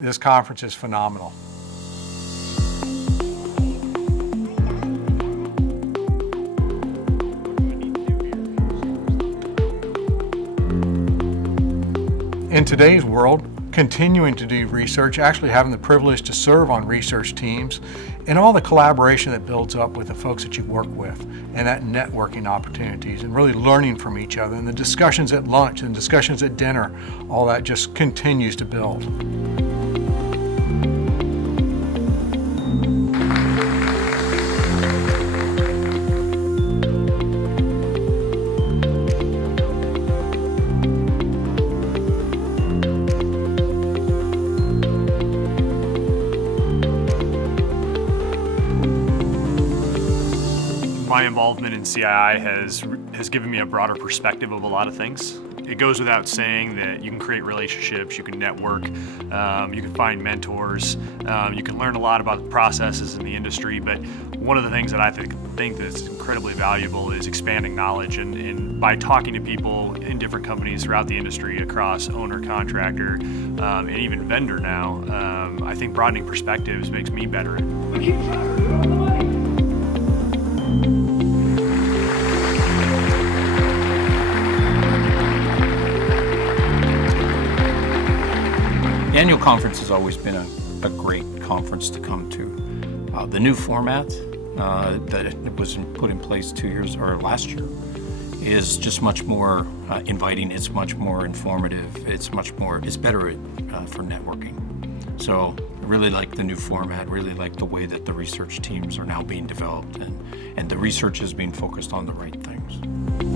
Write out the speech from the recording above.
This conference is phenomenal. In today's world, continuing to do research, actually having the privilege to serve on research teams, and all the collaboration that builds up with the folks that you work with, and that networking opportunities, and really learning from each other, and the discussions at lunch and discussions at dinner, all that just continues to build. My involvement in CII has given me a broader perspective of a lot of things. It goes without saying that you can create relationships, you can network, you can find mentors, you can learn a lot about the processes in the industry, but one of the things that I think that's incredibly valuable is expanding knowledge, and by talking to people in different companies throughout the industry, across owner, contractor, and even vendor now, I think broadening perspectives makes me better. The annual conference has always been a great conference to come to. The new format that it was put in place last year is just much more inviting. It's much more informative. It's better for networking. So I really like the new format, really like the way that the research teams are now being developed, and the research is being focused on the right things.